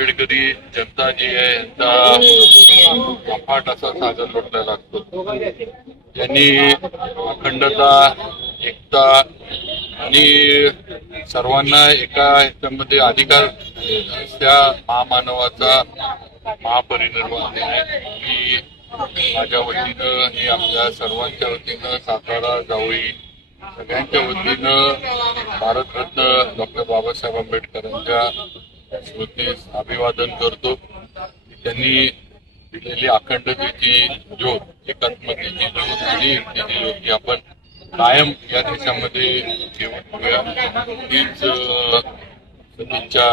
आंबेडकरी जनता जी आहे यांचा अफाट असा सागर लोटलेला असतो. ज्यांनी अखंडता, एकता आणि सर्वांना एका ह्याच्यामध्ये अधिकार त्या महामानवाचा महापरिनिर्वाण मी माझ्या वतीनं आणि आपल्या सर्वांच्या वतीनं, सातारा जावळी सगळ्यांच्या वतीनं भारतरत्न डॉक्टर बाबासाहेब आंबेडकरांच्या स्मृतीस अभिवादन करतो. त्यांनी दिलेली अखंडतेची ज्योत, एकात्मतेची ज्योत आणि एकतेची ज्योत ही आपण कायम या देशामध्ये घेऊन ठेवूया, हीच सदिच्छा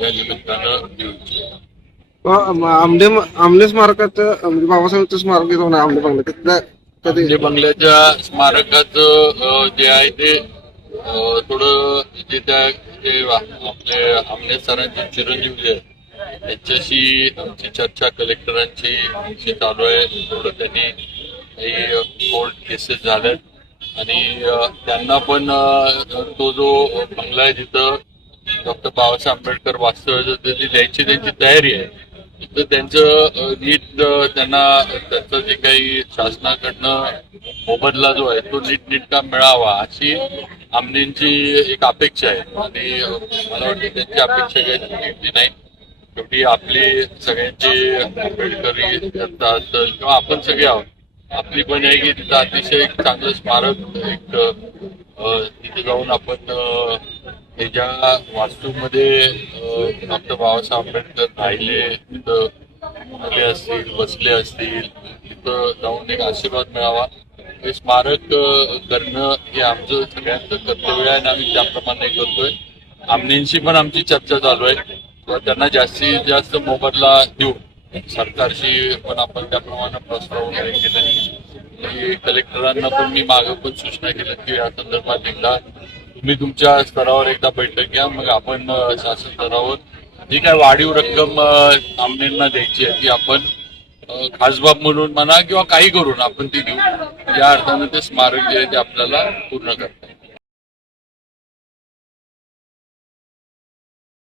या निमित्तानं देऊ. आमले स्मारकाचं म्हणजे बाबासाहेबांचं स्मारक येतो ना आमले बंगले बंगल्याच्या स्मारकाचं जे आहे ते थोडं जे आपले आमले सरांचे चिरंजीव जे आहे त्यांच्याशी आमची चर्चा कलेक्टरांची चालू आहे. थोडं त्यांनी काही कोर्ट केसेस झाल्यात आणि त्यांना पण तो जो बंगला आहे जिथं डॉक्टर बाबासाहेब आंबेडकर वास्तव्य ती द्यायची त्यांची तयारी आहे. तर त्यांचं नीट त्यांना त्यांचं जे काही शासनाकडनं मोबदला जो आहे तो नीटनेटका मिळावा अशी आमनेंची एक अपेक्षा आहे आणि मला वाटतं त्यांची अपेक्षा काही चुकीची नाही. शेवटी आपली सगळ्यांची आंबेडकरी जनता असेल किंवा आपण सगळे आहोत, आपली पण आहे की तिथं अतिशय एक चांगलं स्मारक एक तिथे जाऊन आपण हे ज्या वास्तूमध्ये डॉक्टर बाबासाहेब आंबेडकर राहिले, तिथं आले असतील, बसले असतील, तिथं जाऊन एक आशीर्वाद मिळावा हे स्मारक करणं हे आमचं सगळ्यांचं कर्तव्य आहे आणि आम्ही त्याप्रमाणे करतोय. आमनेंशी पण आमची चर्चा चालू आहे. त्यांना जास्तीत जास्त मोबदला देऊ सरकारशी पण आपण त्याप्रमाणे प्रस्ताव वगैरे केले. कलेक्टरांना पण मी मागं पण सूचना केल्या की या संदर्भात एकदा तुम्ही तुमच्या स्तरावर एकदा बैठक घ्या, मग आपण शासन स्तरावर जी काय वाढीव रक्कम आमनेंना द्यायची आहे ती आपण खासबाब म्हणून म्हणा किंवा काही करून आपण ती देऊ. या अर्थानं ते स्मारक जे आहे ते आपल्याला पूर्ण करतो.